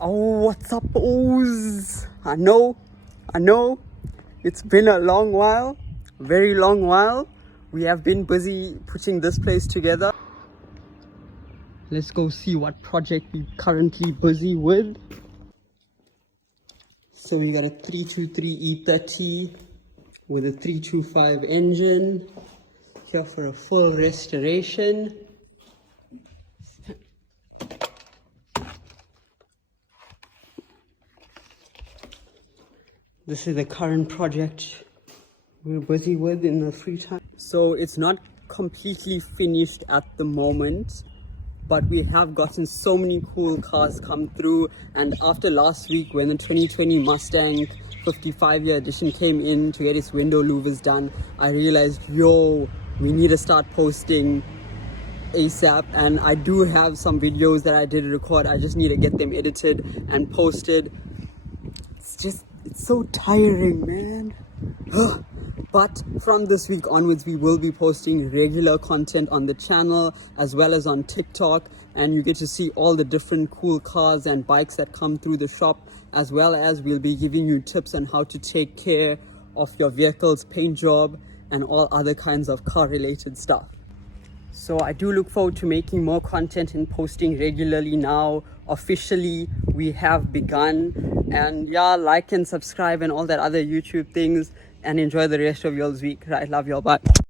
Oh, what's up, O's? I know, it's been a long while, very long while. We have been busy putting this place together. Let's go see what project we're currently busy with. So we got a 323 E30 with a 325 engine here for a full restoration. This is the current project we're busy with in the free time. So it's not completely finished at the moment, but we have gotten so many cool cars come through. And after last week, when the 2020 Mustang 55-year edition came in to get its window louvers done, I realized, we need to start posting ASAP. And I do have some videos that I did record. I just need to get them edited and posted. It's so tiring, man. But from this week onwards, we will be posting regular content on the channel as well as on TikTok, and you get to see all the different cool cars and bikes that come through the shop, as well as we'll be giving you tips on how to take care of your vehicle's paint job and all other kinds of car related stuff. So I do look forward to making more content and posting regularly now. Officially, we have begun. And yeah, like and subscribe and all that other YouTube things. And enjoy the rest of y'all's week. Right, love y'all. Bye.